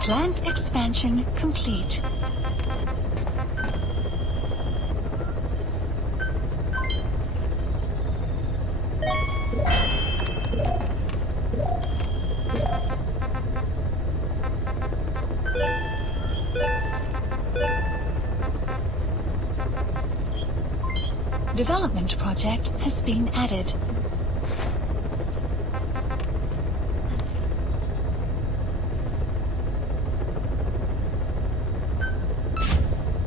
Plant expansion complete. Development project has been added.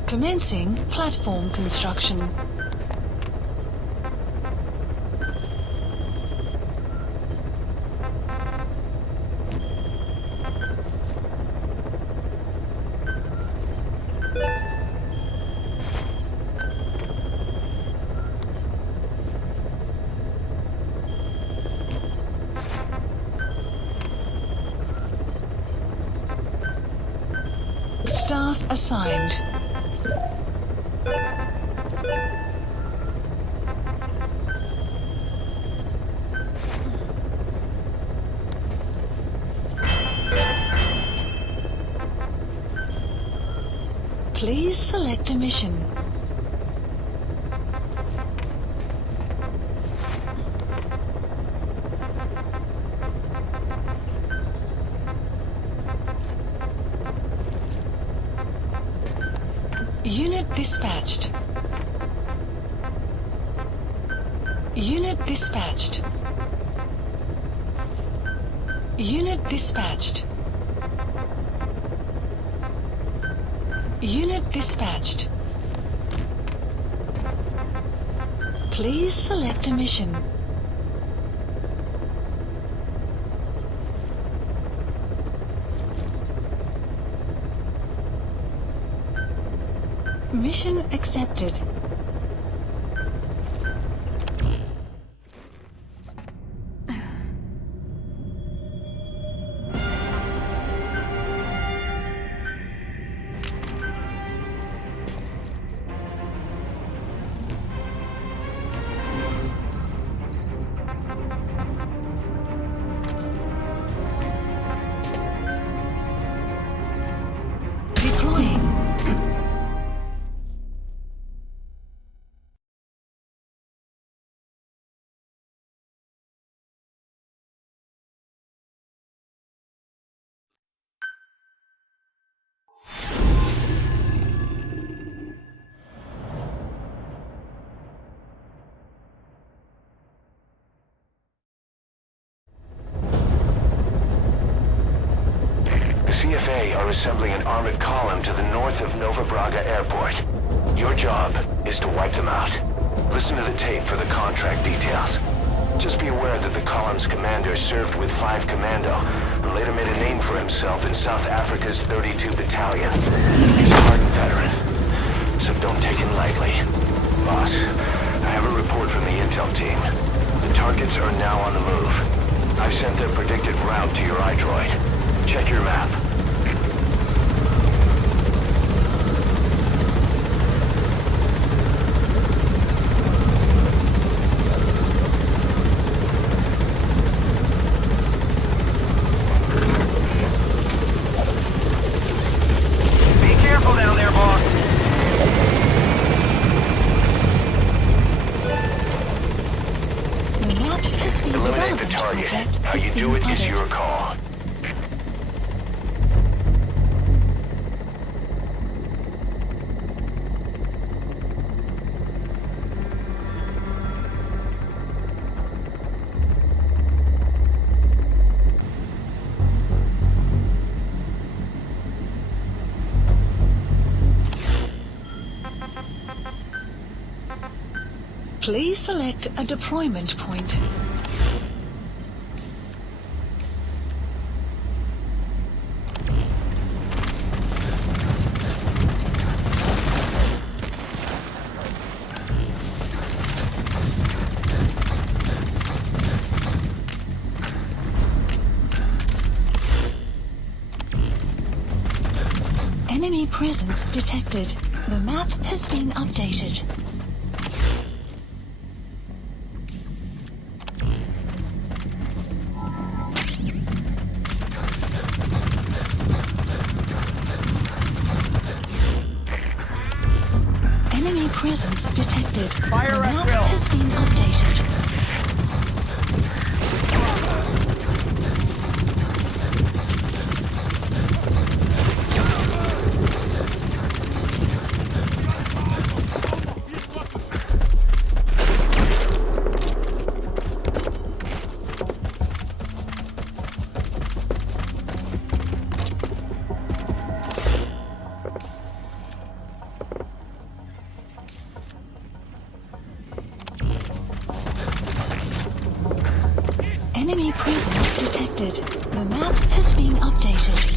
Commencing platform construction. Staff assigned. Please select a mission. Unit dispatched. Unit dispatched. Unit dispatched. Unit dispatched. Please select a mission. Mission accepted. CFA are assembling an armored column to the north of Nova Braga Airport. Your job is to wipe them out. Listen to the tape for the contract details. Just be aware that the column's commander served with 5 Commando and later made a name for himself in South Africa's 32 Battalion. He's a hardened veteran, so don't take him lightly. Boss, I have a report from the intel team. The targets are now on the move. I've sent their predicted route to your iDroid. Check your map. Be careful down there, boss. The map has been Eliminate the development target. project How has you do been it is added. your call. Please select a deployment point. Enemy presence detected. The map has been updated. detected. Fire The at map will. has been updated. Enemy presence detected. The map has been updated.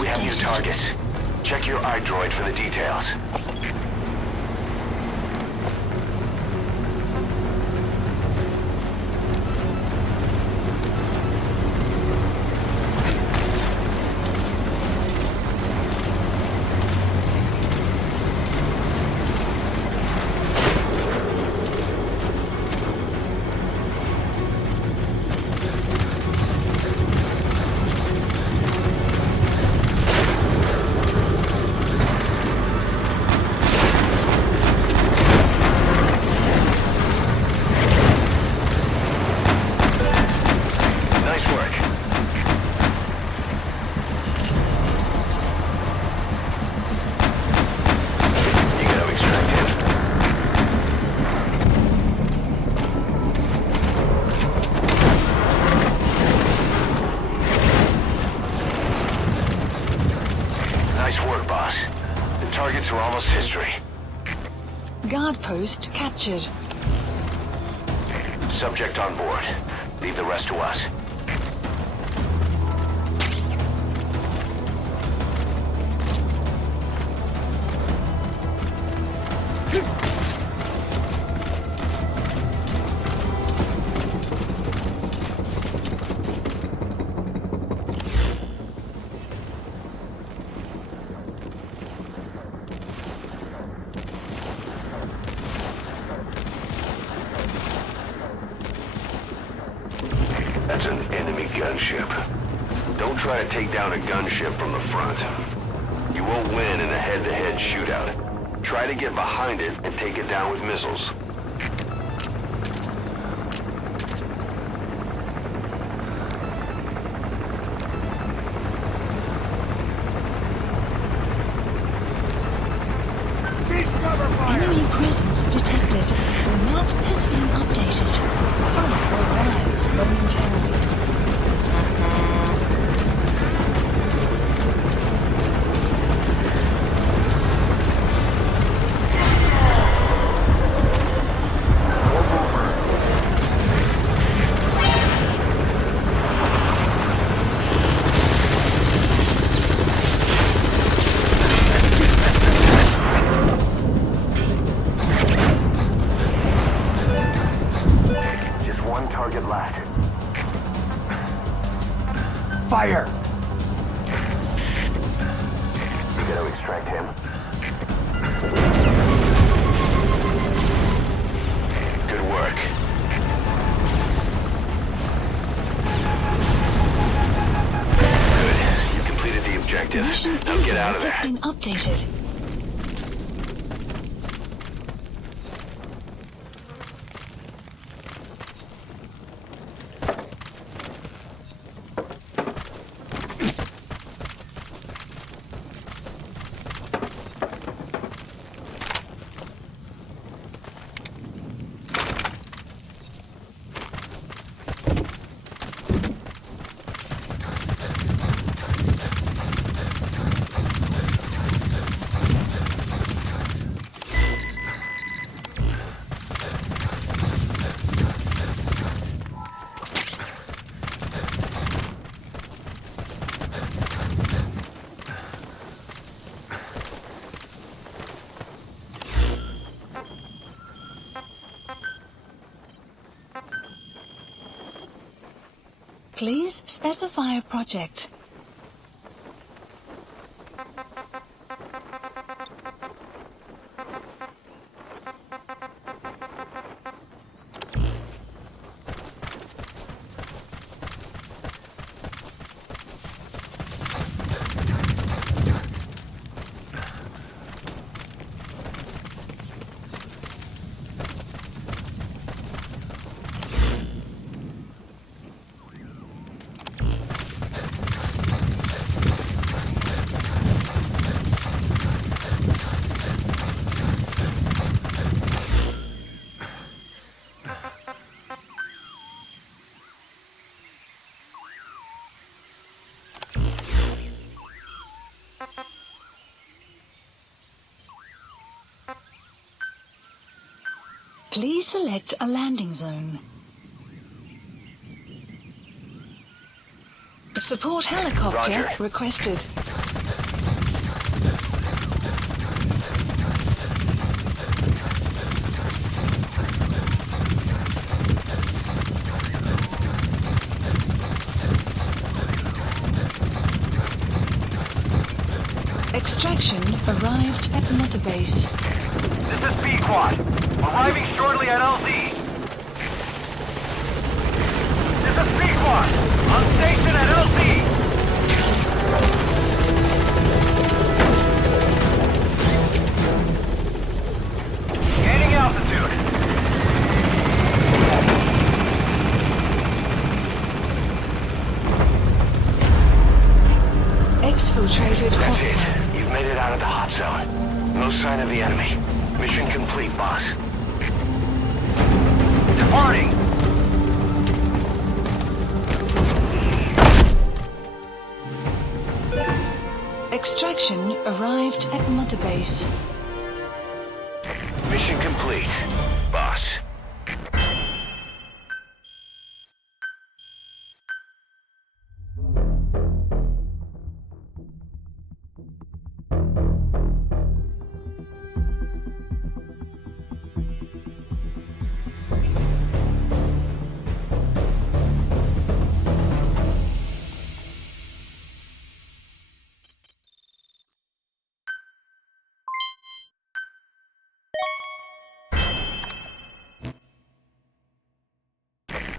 We have new targets. Check your iDroid for the details. Nice work, boss. The targets are almost history. Guard post captured. Subject on board. Leave the rest to us. That's an enemy gunship. Don't try to take down a gunship from the front. You won't win in a head-to-head shootout. Try to get behind it and take it down with missiles. Enemy presence detected. The map has been updated. Site will rise momentarily. Target left. Fire! You gotta extract him. Good work. Good. You completed the objective. Mission Now get out of info there. has been updated. Please specify a project. Please select a landing zone. Support helicopter Roger. requested. Extraction arrived at Mother Base. This is B-Quad. Arriving shortly at LZ. This is B-Quad. On station at LZ. Gaining altitude. Exfiltrated hot That's zone. it. You've made it out of the hot zone. No sign of the enemy. Mission complete, boss. Departing. Extraction arrived at Mother Base. Mission complete, boss.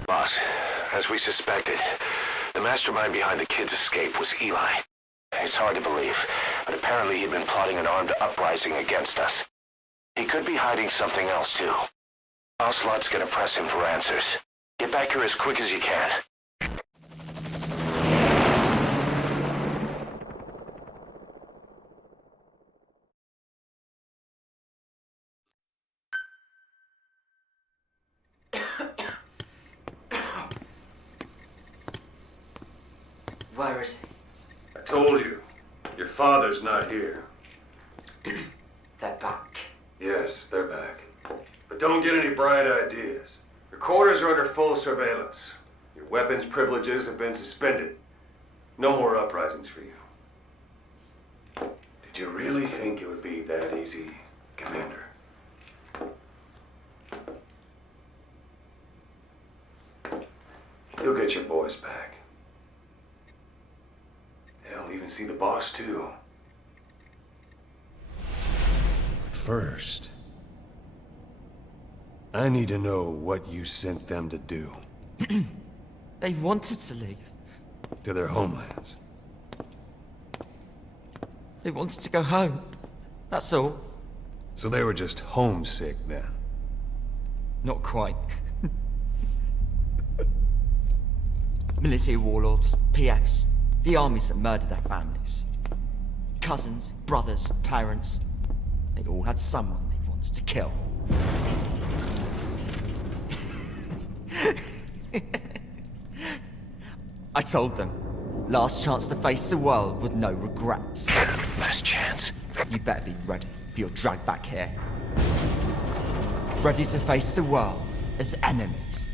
Boss, as we suspected, the mastermind behind the kid's escape was Eli. It's hard to believe, but apparently he'd been plotting an armed uprising against us. He could be hiding something else too. Ocelot's gonna press him for answers. Get back here as quick as you can. Where is I told you, your father's not here. he? They're back. Yes, they're back. But don't get any bright ideas. Your quarters are under full surveillance. Your weapons privileges have been suspended. No more uprisings for you. Did you really think it would be that easy, Commander? You'll get your boys back. They'll even see the boss, too. But first, I need to know what you sent them to do. They wanted to leave. To their homelands. They wanted to go home. That's all. So they were just homesick then. Not quite. Military warlords, PFs, the armies that murdered their families. Cousins, brothers, parents. They all had someone they wanted to kill. I told them, last chance to face the world with no regrets. Last chance. You better be ready for your drag back here. Ready to face the world as enemies.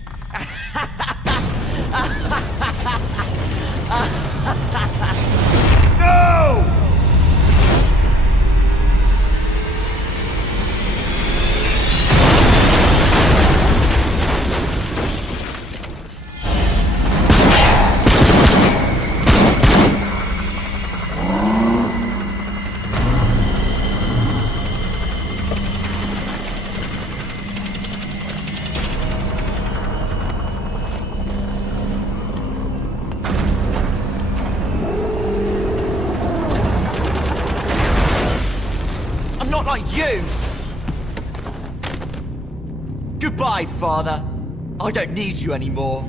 No! Goodbye, Father. I don't need you anymore.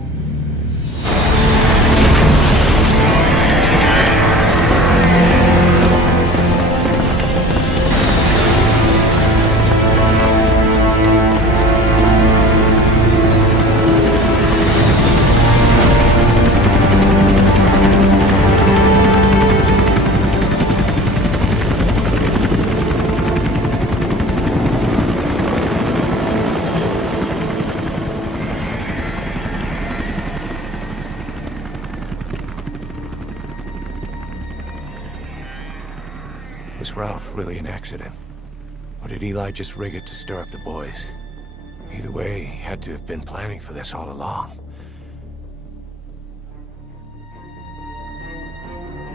Was Ralph really an accident? Or did Eli just rig it to stir up the boys? Either way, he had to have been planning for this all along.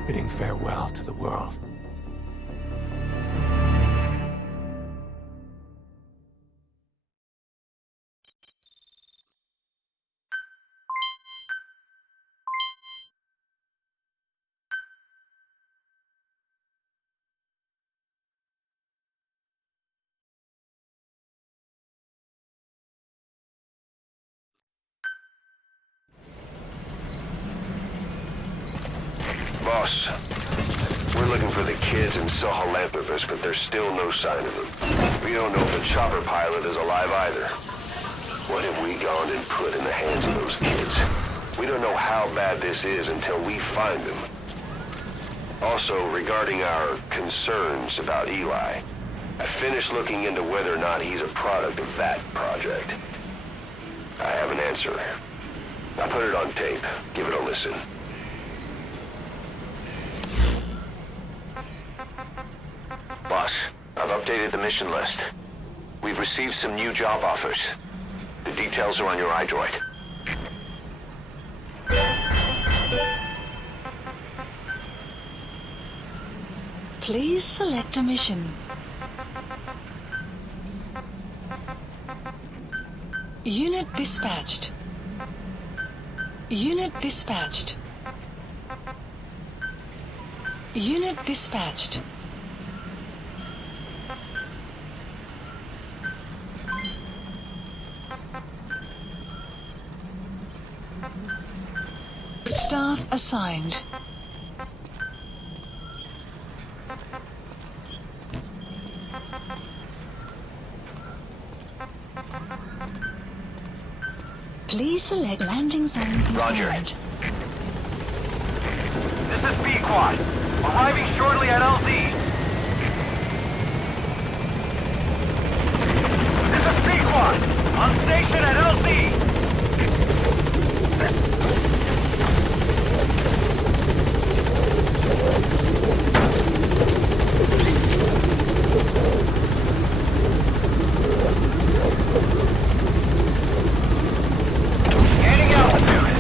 Bidding farewell to the world. Boss, we're looking for the kids in Sahalanthropus, but there's still no sign of them. We don't know if the chopper pilot is alive either. What have we gone and put in the hands of those kids? We don't know how bad this is until we find them. Also, regarding our concerns about Eli, I finished looking into whether or not he's a product of that project. I have an answer. I put it on tape. Give it a listen. Boss, I've updated the mission list. We've received some new job offers. The details are on your iDroid. Please select a mission. Unit dispatched. Unit dispatched. Unit dispatched. Staff assigned. Please select landing zone confirmed. Roger. This is B-Quad. Arriving shortly at LZ. This is B-Quad. On station at LZ. Gaining altitude.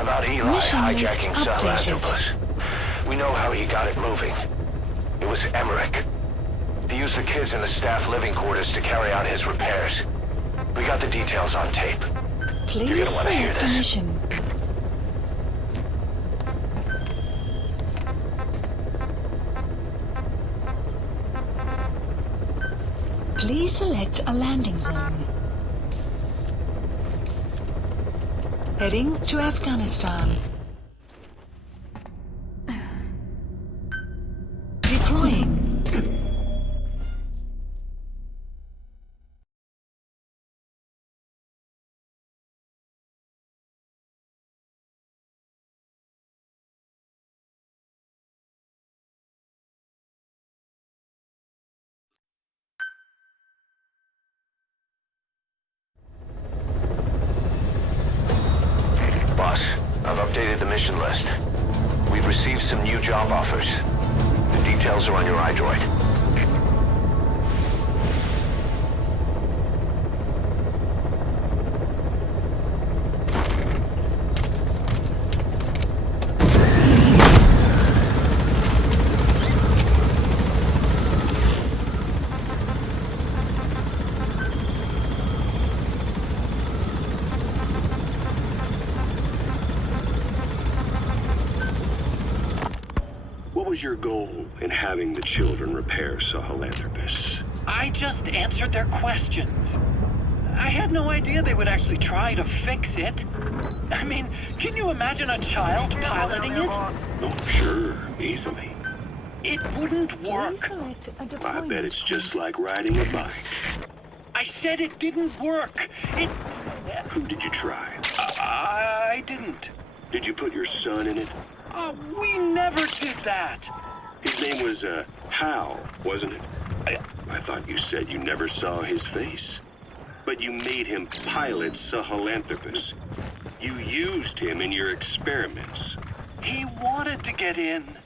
About Eli Mission list hijacking updated. Sahalanthropus. We know how he got it moving. It was Emmerich. He used the kids in the staff living quarters to carry out his repairs. We got the details on tape. You're Please gonna want to hear select a this. mission. Please select a landing zone. Heading to Afghanistan. Deploying. Boss, I've updated the mission list. We've received some new job offers. The details are on your iDroid. What was your goal in having the children repair Sahelanthropus? I just answered their questions. I had no idea they would actually try to fix it. I mean, can you imagine a child piloting it? Oh, sure, easily. It wouldn't work. Select a I deployment bet it's just like riding a bike. I said it didn't work. Who did you try? I didn't. Did you put your son in it? We never did that. His name was, Hal, wasn't it? I thought you said you never saw his face. But you made him pilot Sahelanthropus. You used him in your experiments. He wanted to get in.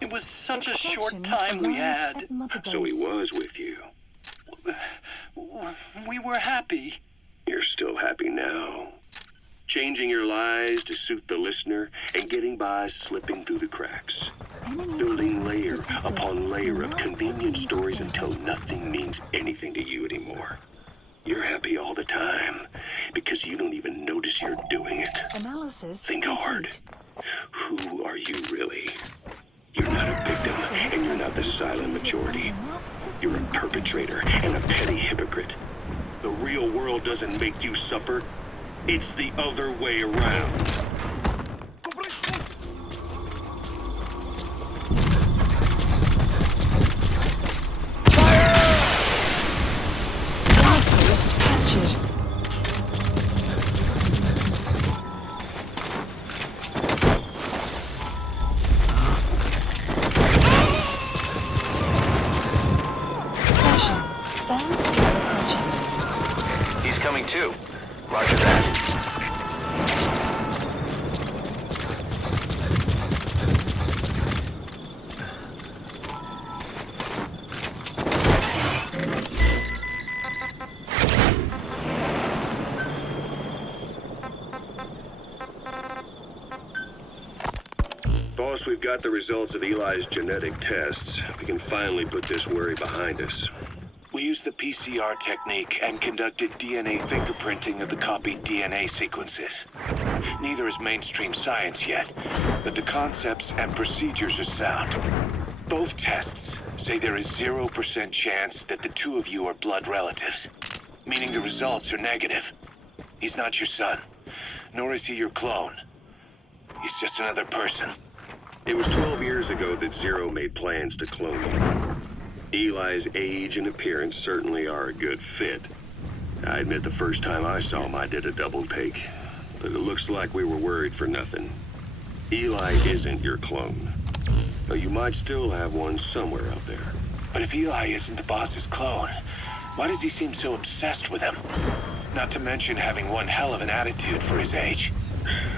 It was such a short time we had. So he was with you. We were happy. You're still happy now. Changing your lies to suit the listener and getting by slipping through the cracks. Building layer upon layer of convenient stories until nothing means anything to you anymore. You're happy all the time because you don't even notice you're doing it. analysis. Think hard. Who are you really? You're not a victim and you're not the silent majority. You're a perpetrator and a petty hypocrite. The real world doesn't make you suffer. It's the other way around. Outpost captured. Caution. Sounds approaching. He's coming too. Roger that. Boss, we've got the results of Eli's genetic tests. We can finally put this worry behind us. We used the PCR technique and conducted DNA fingerprinting of the copied DNA sequences. Neither is mainstream science yet, but the concepts and procedures are sound. Both tests say there is 0% chance that the two of you are blood relatives, meaning the results are negative. He's not your son, nor is he your clone. He's just another person. It was 12 years ago that Zero made plans to clone him. Eli's age and appearance certainly are a good fit. I admit the first time I saw him I did a double take, but it looks like we were worried for nothing. Eli isn't your clone, though you might still have one somewhere out there. But if Eli isn't the boss's clone, why does he seem so obsessed with him? Not to mention having one hell of an attitude for his age.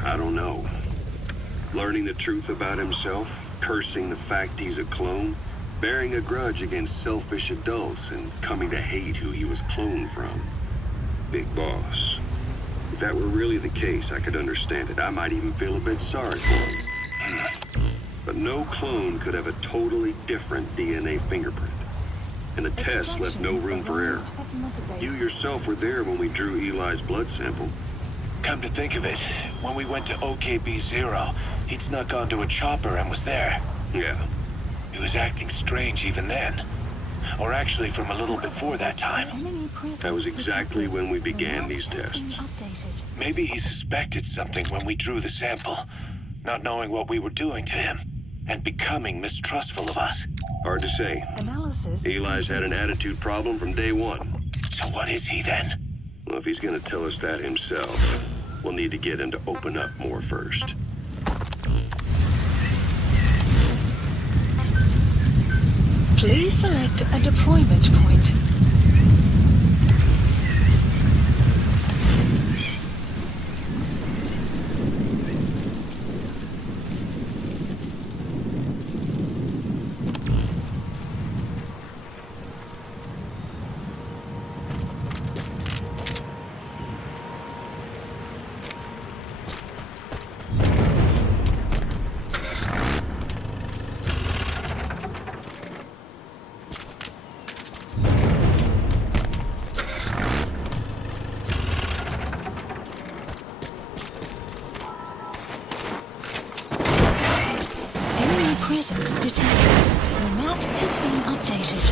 I don't know. Learning the truth about himself, cursing the fact he's a clone, bearing a grudge against selfish adults, and coming to hate who he was cloned from. Big boss. If that were really the case, I could understand it. I might even feel a bit sorry for him. But no clone could have a totally different DNA fingerprint. And the test left no room for error. You yourself were there when we drew Eli's blood sample. Come to think of it, when we went to OKB-0, he'd snuck onto a chopper and was there. Yeah. He was acting strange even then. Or actually from a little before that time. That was exactly when we began these tests. Maybe he suspected something when we drew the sample, not knowing what we were doing to him, and becoming mistrustful of us. Hard to say. Eli's had an attitude problem from day one. So what is he then? Well, if he's gonna tell us that himself, we'll need to get him to open up more first. Please select a deployment point. presence detected. The map has been updated.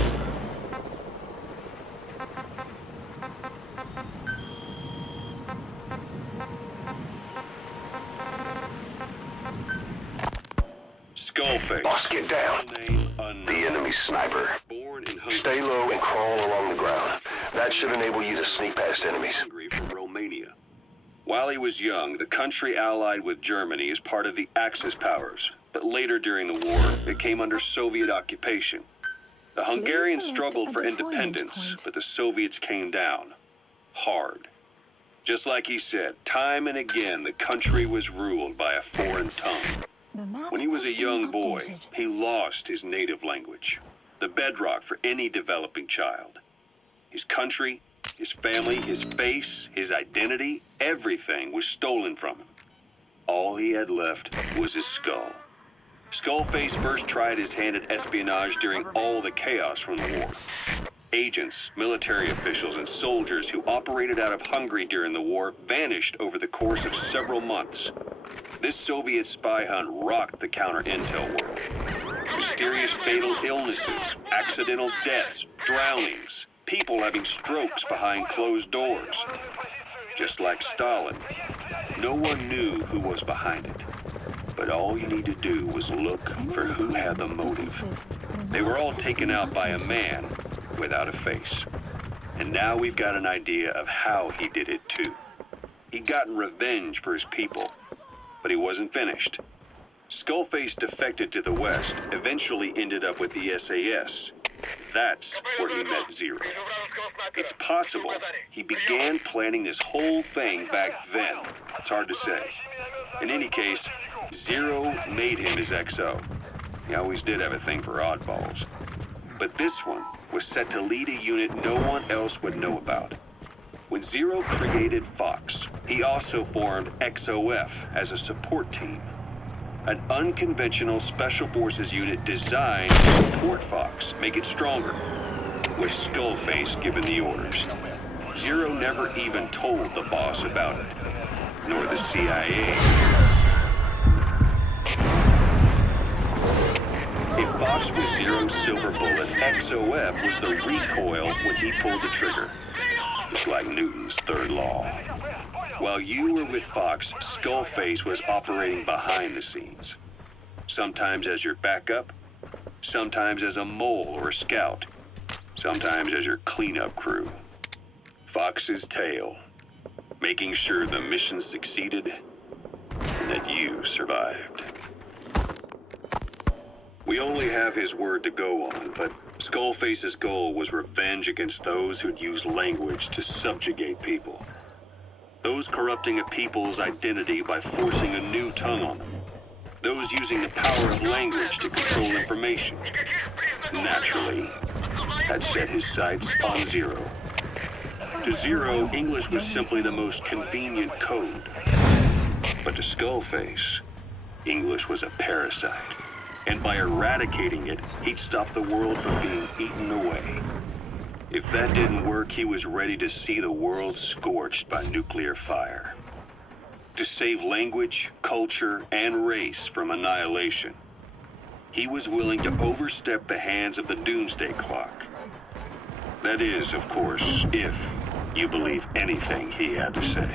Skullface. Boss, get down. Name unknown. The enemy sniper. Born in Hungary. Stay low and crawl along the ground. That should enable you to sneak past enemies. From Romania. While he was young, the country allied with Germany as part of the Axis powers, but later during the war, it came under Soviet occupation. The Hungarians struggled for independence, but the Soviets came down. Hard. Just like he said, time and again, the country was ruled by a foreign tongue. When he was a young boy, he lost his native language, the bedrock for any developing child. His country, his family, his face, his identity, everything was stolen from him. All he had left was his skull. Skullface first tried his hand at espionage during all the chaos from the war. Agents, military officials, and soldiers who operated out of Hungary during the war vanished over the course of several months. This Soviet spy hunt rocked the counter-intel world. Mysterious fatal illnesses, accidental deaths, drownings, people having strokes behind closed doors. Just like Stalin, no one knew who was behind it. But all you need to do was look for who had the motive. They were all taken out by a man without a face. And now we've got an idea of how he did it too. He'd gotten revenge for his people, but he wasn't finished. Skullface defected to the West, eventually ended up with the SAS. That's where he met Zero. It's possible he began planning this whole thing back then. It's hard to say. In any case, Zero made him his XO. He always did have a thing for oddballs. But this one was set to lead a unit no one else would know about. When Zero created Fox, he also formed XOF as a support team. An unconventional special forces unit designed to support Fox, make it stronger, with Skullface given the orders. Zero never even told the boss about it, nor the CIA. If Fox was Zero's silver bullet, XOF was the recoil when he pulled the trigger. It's like Newton's third law. While you were with Fox, Skullface was operating behind the scenes. Sometimes as your backup, sometimes as a mole or a scout, sometimes as your cleanup crew. Fox's tale, making sure the mission succeeded and that you survived. We only have his word to go on, but Skullface's goal was revenge against those who'd use language to subjugate people. Those corrupting a people's identity by forcing a new tongue on them. Those using the power of language to control information. Naturally, had set his sights on Zero. To Zero, English was simply the most convenient code. But to Skullface, English was a parasite. And by eradicating it, he'd stop the world from being eaten away. If that didn't work, he was ready to see the world scorched by nuclear fire. To save language, culture, and race from annihilation, he was willing to overstep the hands of the doomsday clock. That is, of course, if you believe anything he had to say.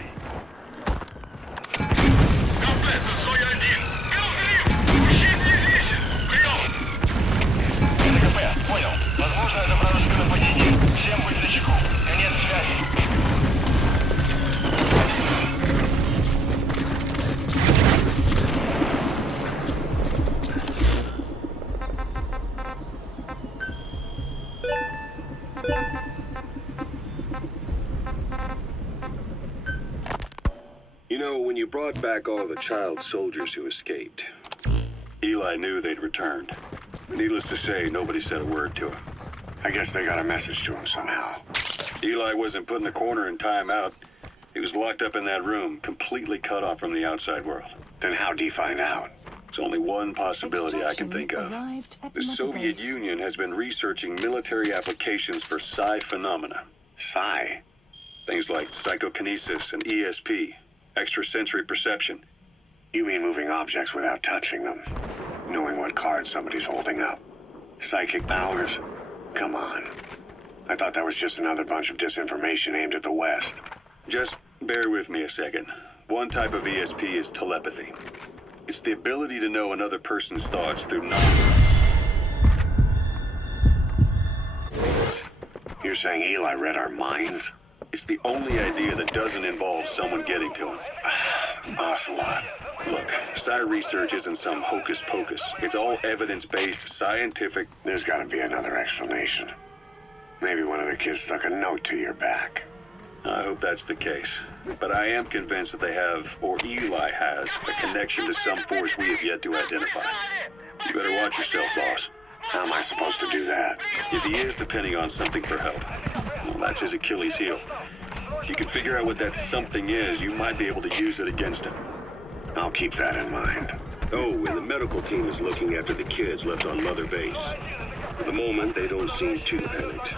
Понял. Возможно, это вражеское нападение. Всем быть начеку. Конец связи. You know, when you brought back all the child soldiers who escaped, Eli knew they'd returned. Needless to say, nobody said a word to him. I guess they got a message to him somehow. Eli wasn't put in a corner in timeout. He was locked up in that room, completely cut off from the outside world. Then how'd he find out? There's only one possibility I can think of. The Soviet Union has been researching military applications for psi phenomena. Psi? Things like psychokinesis and ESP, extrasensory perception. You mean moving objects without touching them? knowing what cards somebody's holding up. Psychic powers? Come on. I thought that was just another bunch of disinformation aimed at the West. Just bear with me a second. One type of ESP is telepathy. It's the ability to know another person's thoughts through You're saying Eli read our minds? It's the only idea that doesn't involve someone getting to him. Ocelot. Look, Zaire research isn't some hocus pocus. It's all evidence-based, scientific... There's gotta be another explanation. Maybe one of the kids stuck a note to your back. I hope that's the case. But I am convinced that they have, or Eli has, a connection to some force we have yet to identify. You better watch yourself, boss. How am I supposed to do that? If he is depending on something for help, well, that's his Achilles heel. If you can figure out what that something is, you might be able to use it against him. I'll keep that in mind. Oh, and the medical team is looking after the kids left on Mother Base. For the moment, they don't seem too panicked.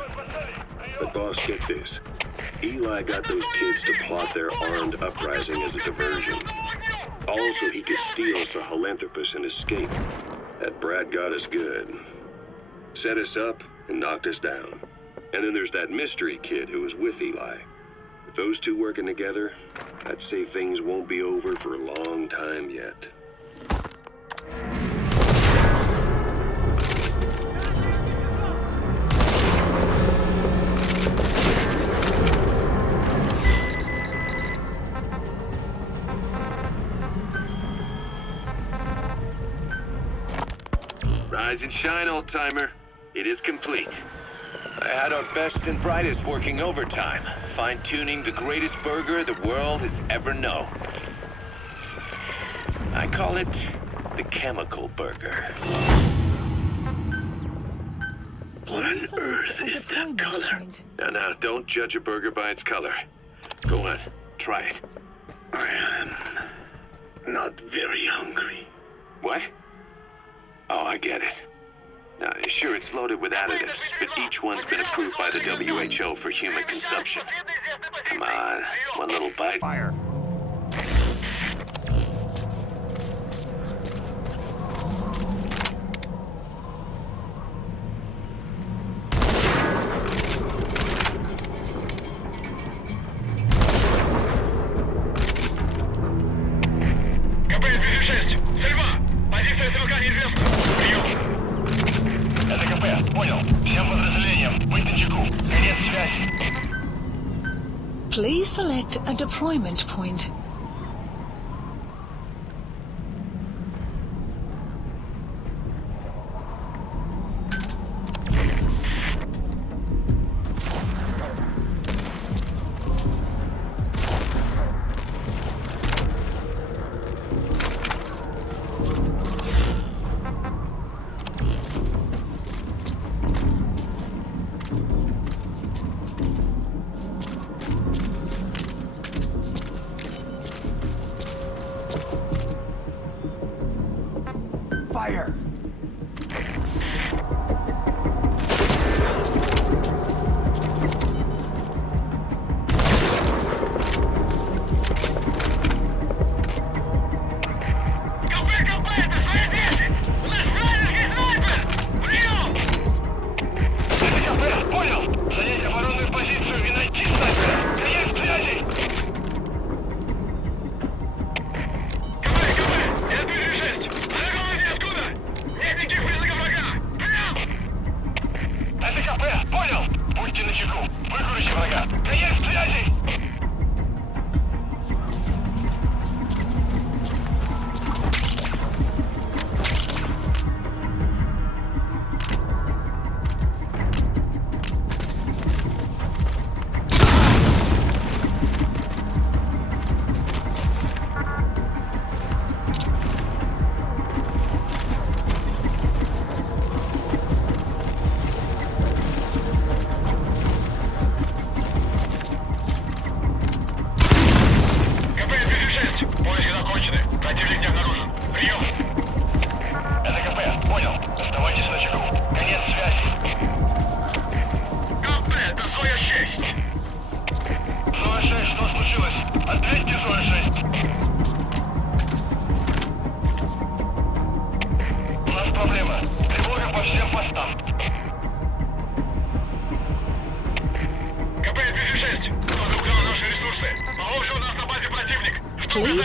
But boss, get this. Eli got those kids to plot their armed uprising as a diversion. Also, he could steal Sahelanthropus and escape. That brat got us good. Set us up and knocked us down. And then there's that mystery kid who was with Eli. With those two working together, I'd say things won't be over for a long time yet. Rise and shine, old-timer. It is complete. I had our best and brightest working overtime, fine-tuning the greatest burger the world has ever known. I call it the chemical burger. What on earth is that color? Now, don't judge a burger by its color. Go on, try it. I am not very hungry. What? Oh, I get it. Now, sure, it's loaded with additives, but each one's been approved by the WHO for human consumption. Come on, one little bite. Fire. Please select a deployment point. Fire!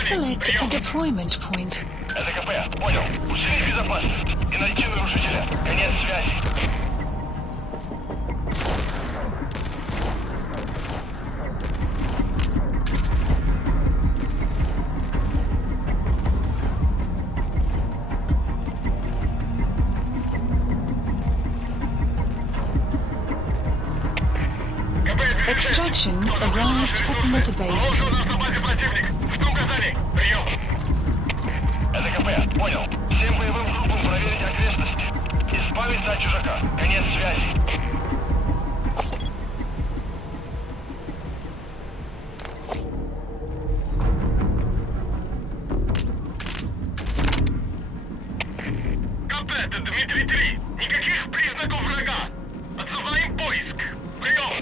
select a deployment point. ЭДКП, понял. Усилить безопасность и найти нарушителя. Конец связи. Extraction arrived at Mother Base. ЭДКП, понял. Всем боевым группам проверить окрестности. Избавиться от чужака. Конец связи. КП, это Дмитрий-3. Никаких признаков врага. Отзываем поиск. Прием.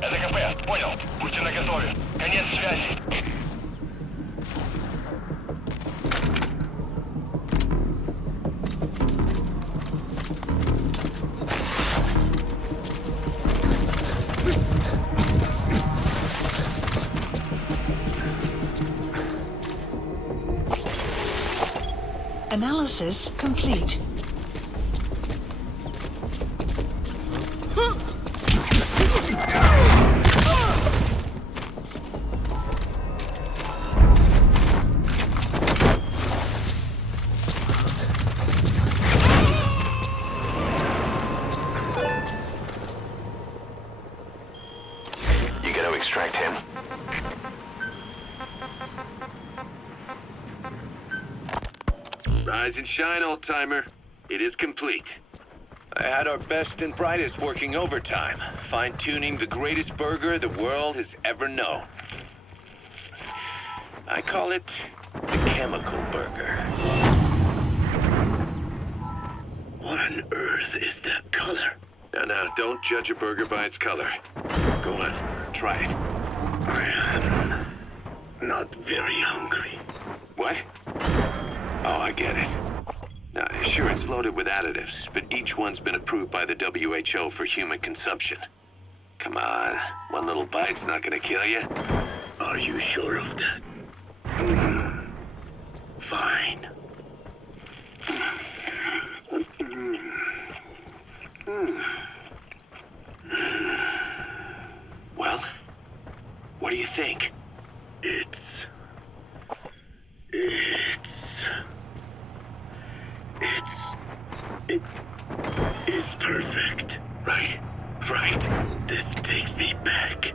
ЭДКП, понял. Будьте наготове. Конец связи. Analysis complete. You gonna extract him? Rise and shine, old-timer. It is complete. I had our best and brightest working overtime, fine-tuning the greatest burger the world has ever known. I call it the chemical burger. What on earth is that color? Now, don't judge a burger by its color. Go on, try it. I am not very hungry. What? Oh, I get it. Now, sure, it's loaded with additives, but each one's been approved by the WHO for human consumption. Come on, one little bite's not gonna kill you. Are you sure of that? Fine. Well, what do you think? It's perfect. Right. This takes me back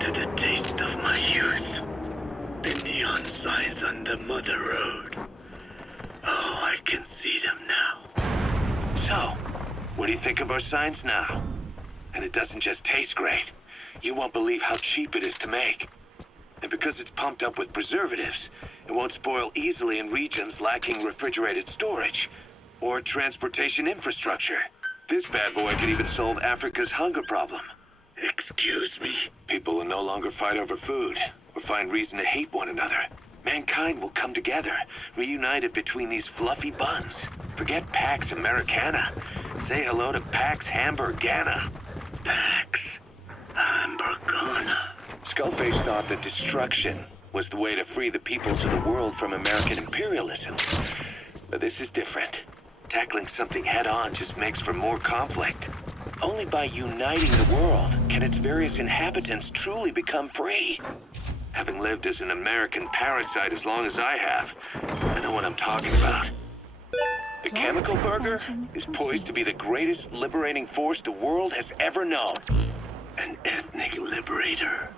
to the taste of my youth. The neon signs on the mother road. Oh, I can see them now. So, what do you think of our signs now? And it doesn't just taste great. You won't believe how cheap it is to make. And because it's pumped up with preservatives, it won't spoil easily in regions lacking refrigerated storage or transportation infrastructure. This bad boy could even solve Africa's hunger problem. Excuse me? People will no longer fight over food or find reason to hate one another. Mankind will come together, reunited between these fluffy buns. Forget Pax Americana. Say hello to Pax Hamburgana. Pax Hamburgana. Skullface thought that destruction was the way to free the peoples of the world from American imperialism. But this is different. Tackling something head-on just makes for more conflict. Only by uniting the world can its various inhabitants truly become free. Having lived as an American parasite as long as I have, I know what I'm talking about. The chemical burger is poised to be the greatest liberating force the world has ever known. An ethnic liberator.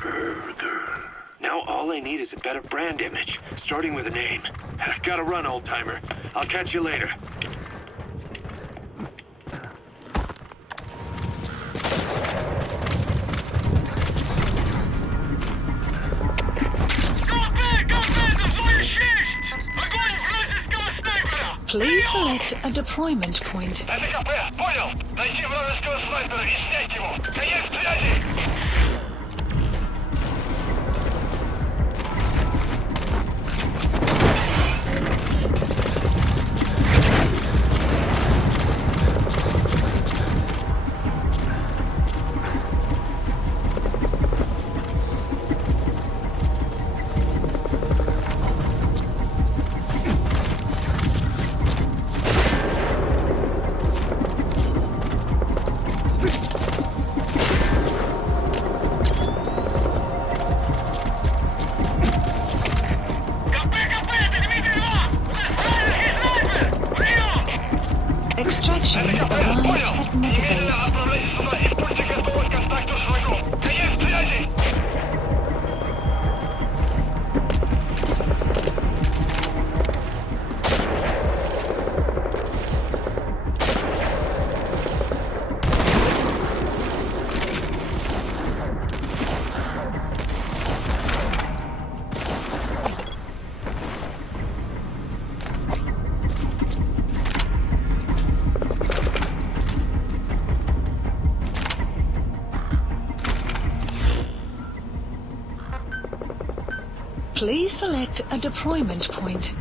Burger. Now all I need is a better brand image, starting with a name. I gotta run, old-timer. I'll catch you later. Please select a deployment point. ЭДКП, понял. Найти вражеского снайпера и снять его. Конец связи. Please select a deployment point.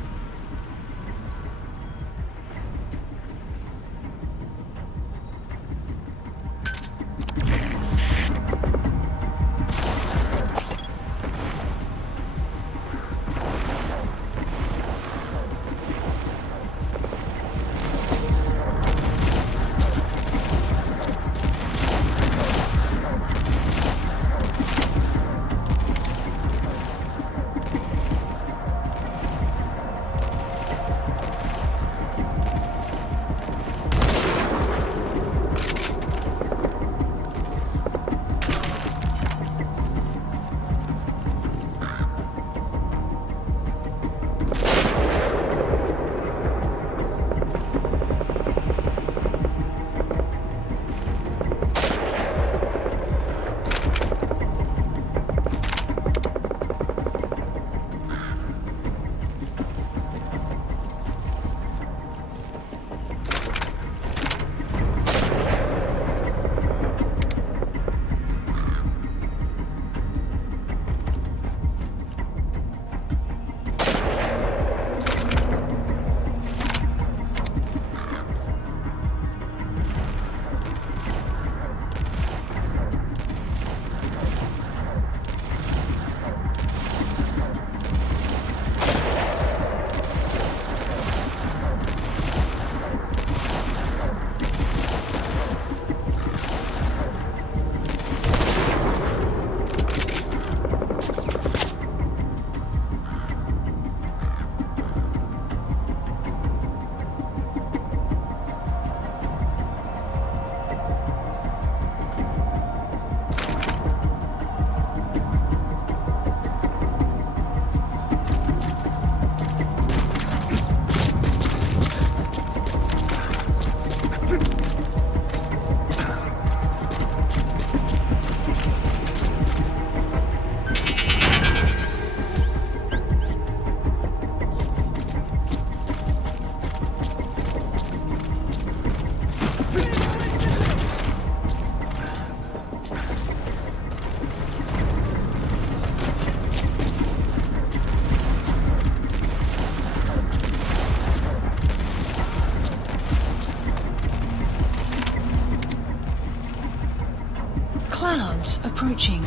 Clouds approaching.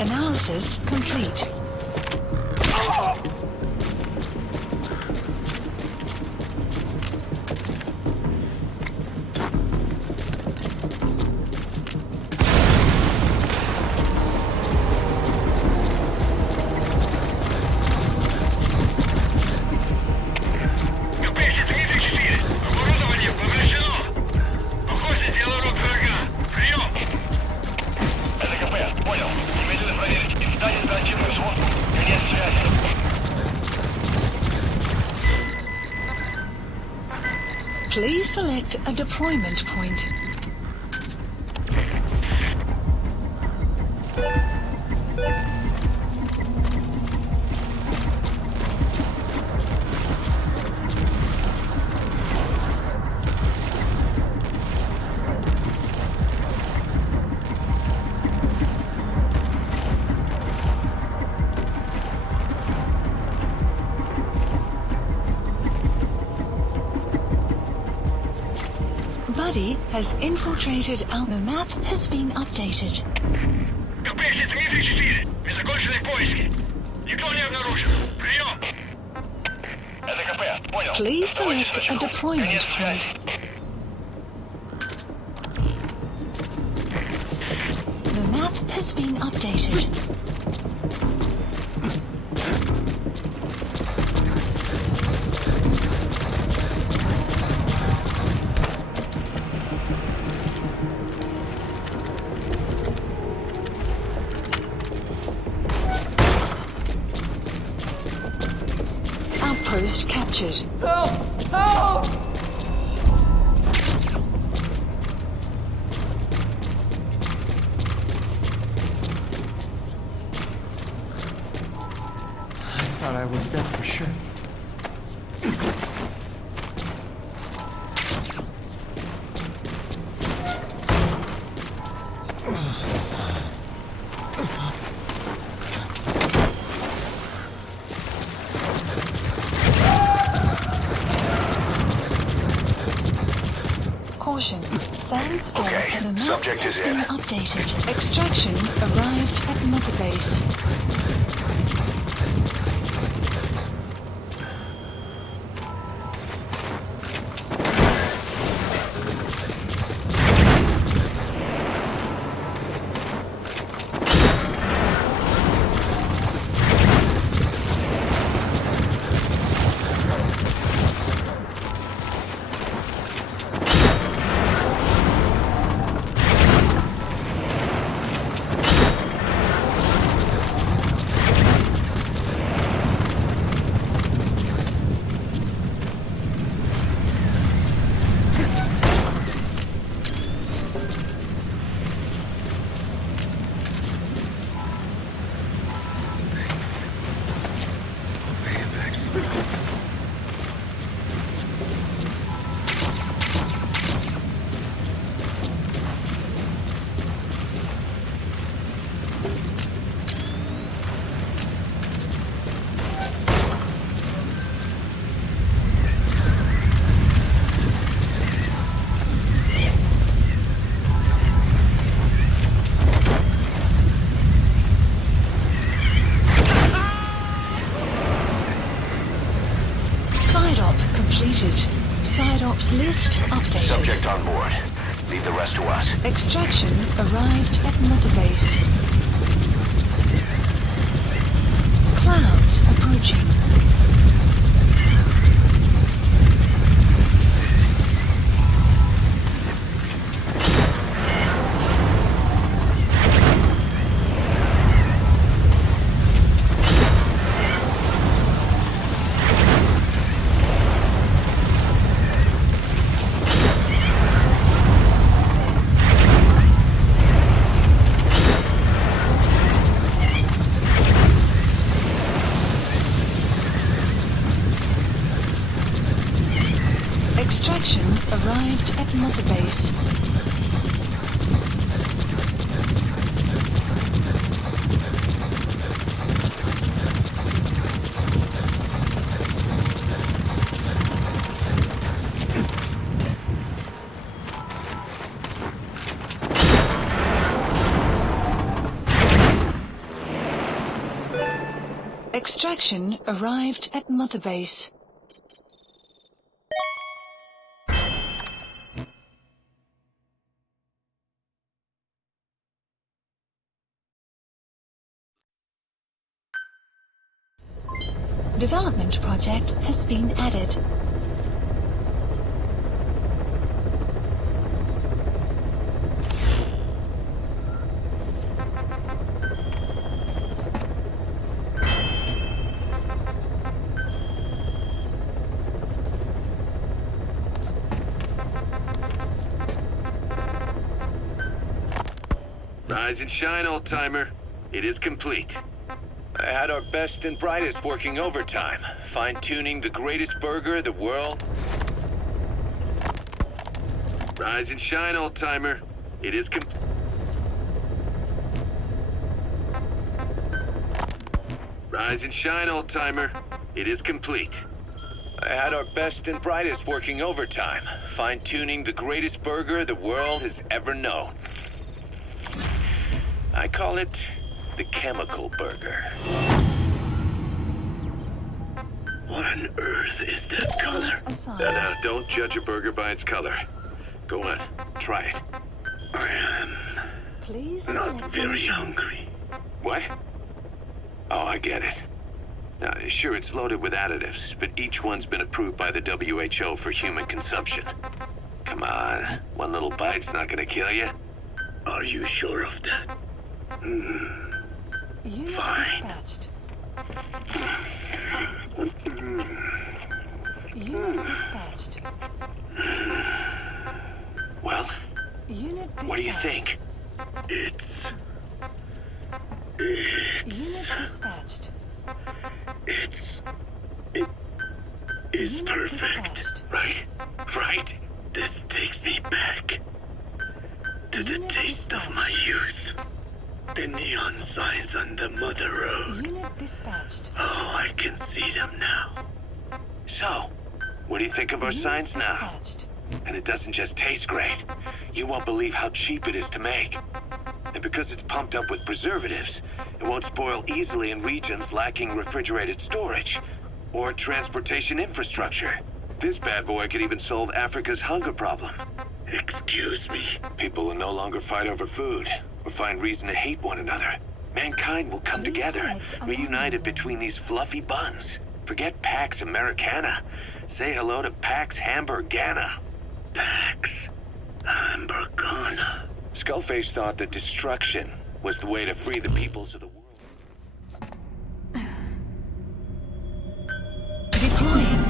Analysis complete. Please select a deployment point. Paddy has infiltrated our... The map has been updated. КП-10 Дмитрий 4. Закончены поиски. Никто не обнаружен. Прием. Это КП. Понял. Please select a deployment Конец point. связи. The map has been updated. Outpost captured. Help! Help! I thought I was dead for sure. Caution. Stand still. Okay, The map subject has is been in. updated. Extraction arrived at Mother Base. Side ops list updated. Subject on board. Leave the rest to us. Extraction arrived at Mother Base. Clouds approaching. Extraction arrived at Mother Base. Extraction arrived at Mother Base. Development project has been added. Rise and shine, old-timer. It is complete. I had our best and brightest working overtime, fine-tuning the greatest burger in the world. Rise and shine, old-timer. It is complete. Rise and shine, old-timer. It is complete. I I had our best and brightest working overtime, fine-tuning the greatest burger the world has ever known. I call it the chemical burger. What on earth is that color? Now, don't judge a burger by its color. Go on, try it. I am Please not very hungry. What? Oh, I get it. Now, sure, it's loaded with additives, but each one's been approved by the WHO for human consumption. Come on, one little bite's not gonna kill you. Are you sure of that? Unit Fine. dispatched. Unit dispatched. Well, Unit dispatched. what do you think? Unit dispatched. It's Unit perfect. dispatched. Right? This takes me back to the Unit taste of my youth. The neon signs on the Mother Road. Unit dispatched. Oh, I can see them now. So, what do you think of our Unit signs now? dispatched. And it doesn't just taste great. You won't believe how cheap it is to make. And because it's pumped up with preservatives, it won't spoil easily in regions lacking refrigerated storage or transportation infrastructure. This bad boy could even solve Africa's hunger problem. Excuse me. People will no longer fight over food or find reason to hate one another. Mankind will come together, reunited between these fluffy buns. Forget Pax Americana. Say hello to Pax Hamburgana. Pax Hamburgana. Skullface thought that destruction was the way to free the peoples of the world. Deploying.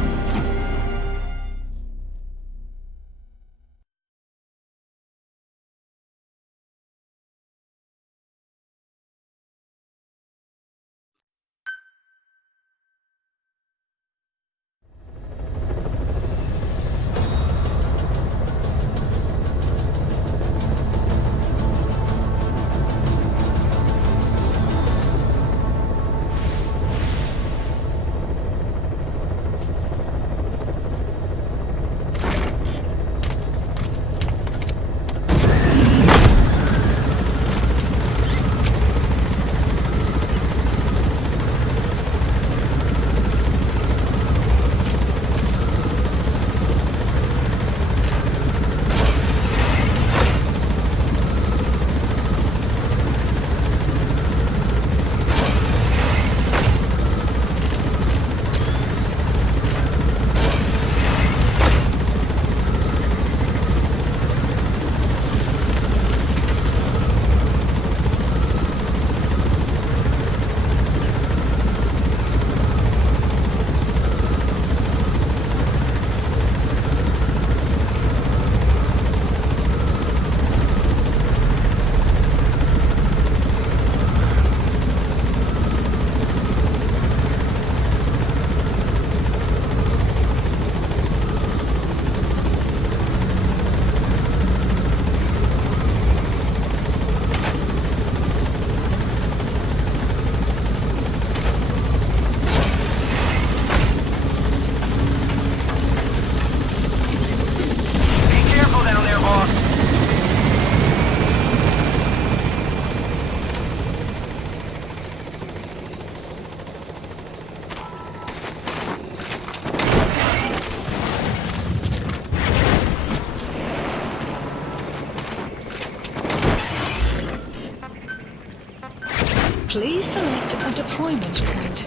Please select a deployment point.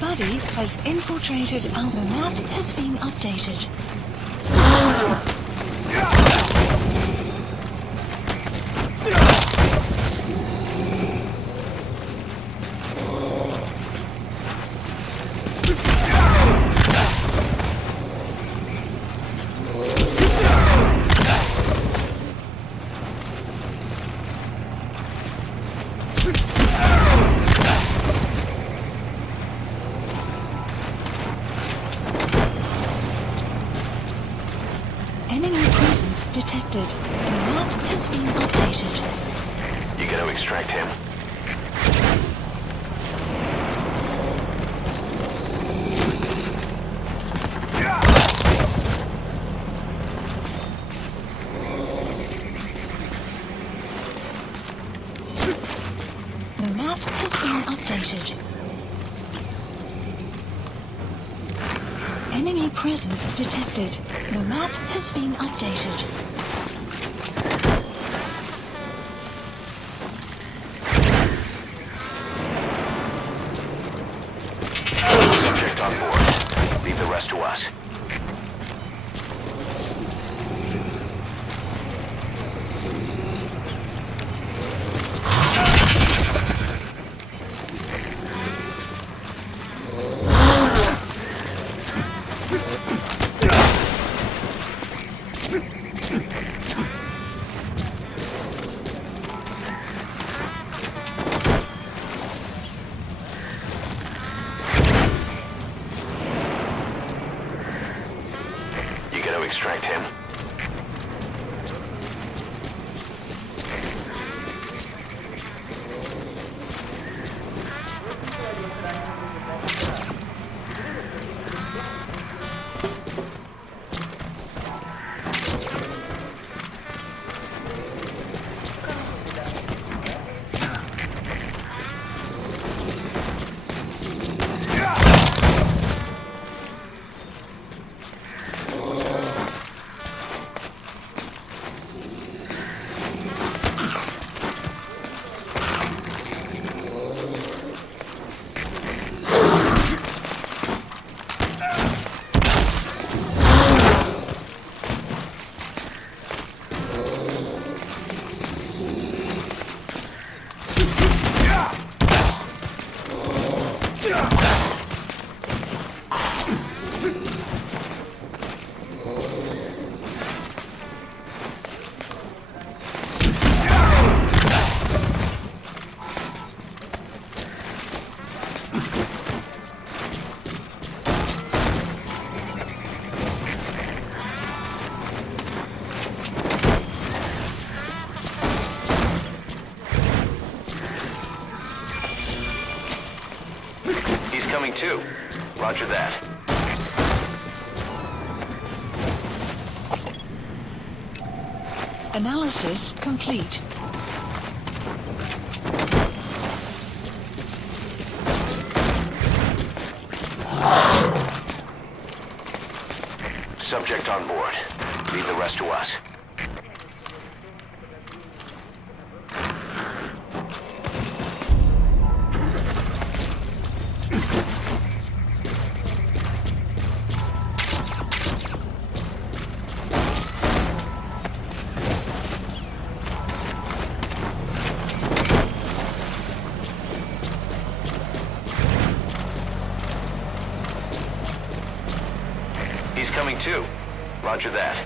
Buddy has infiltrated Alpha. Map has been updated. detected. The map has been updated. You gotta extract him. The map has been updated. Enemy presence detected. The map has been updated. Subject on board. Leave the rest to us. Extract him. Coming too. Roger that. Analysis complete. Subject on board. Leave the rest to us. Coming too. Roger that.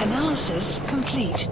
Analysis complete.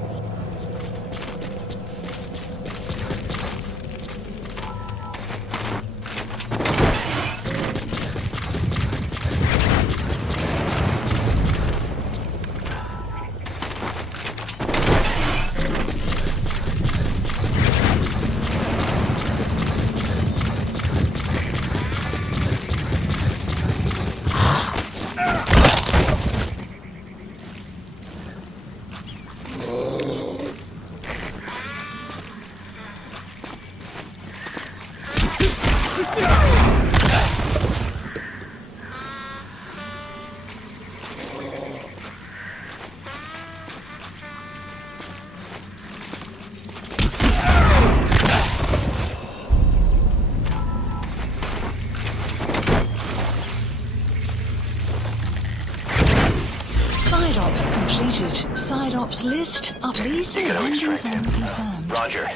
Side op completed. Side ops list up. Please You gotta landing extract zone him. confirmed. Roger.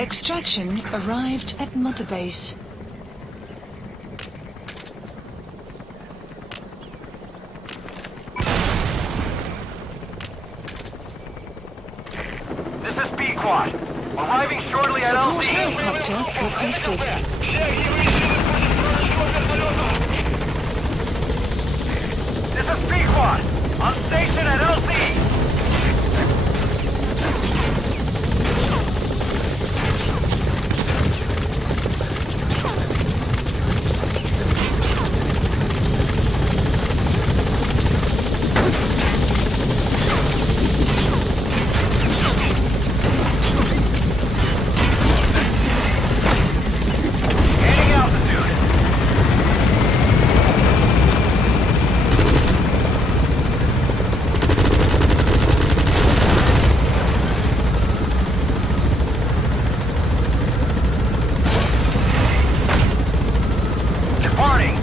Extraction arrived at Mother Base. This is Pequod. Arriving shortly at Support LZ. helicopter requested. This is Pequod. On station at LZ. Gaining altitude. Departing.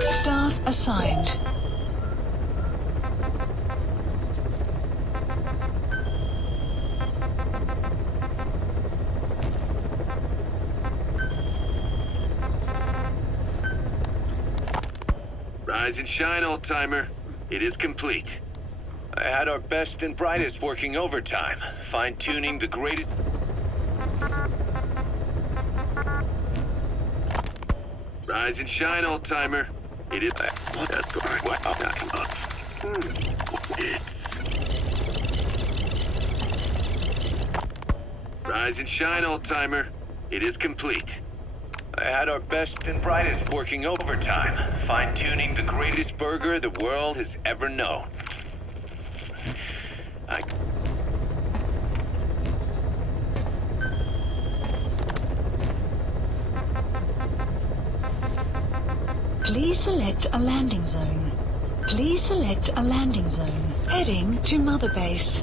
Staff assigned. Rise and shine, old-timer. It is complete. I had our best and brightest working overtime, fine-tuning the greatest... Rise and shine, old-timer. It is... Rise and shine, old-timer. It is complete. I had our best and brightest working overtime, fine-tuning the greatest burger the world has ever known. Please select a landing zone. Please select a landing zone. Heading to Mother Base.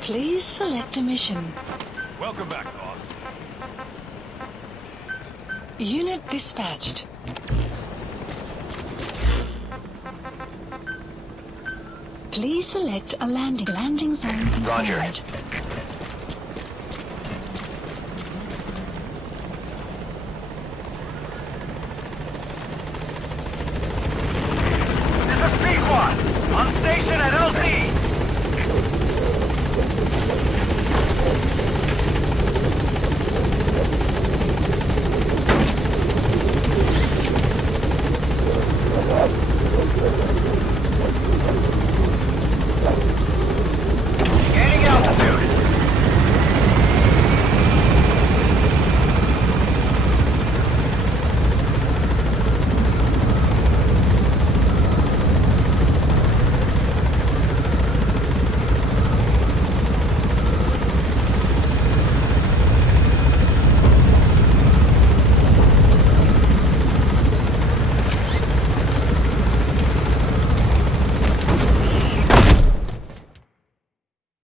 Please select a mission. Welcome back, boss. Unit dispatched. Please select a landing zone confirmed. Roger.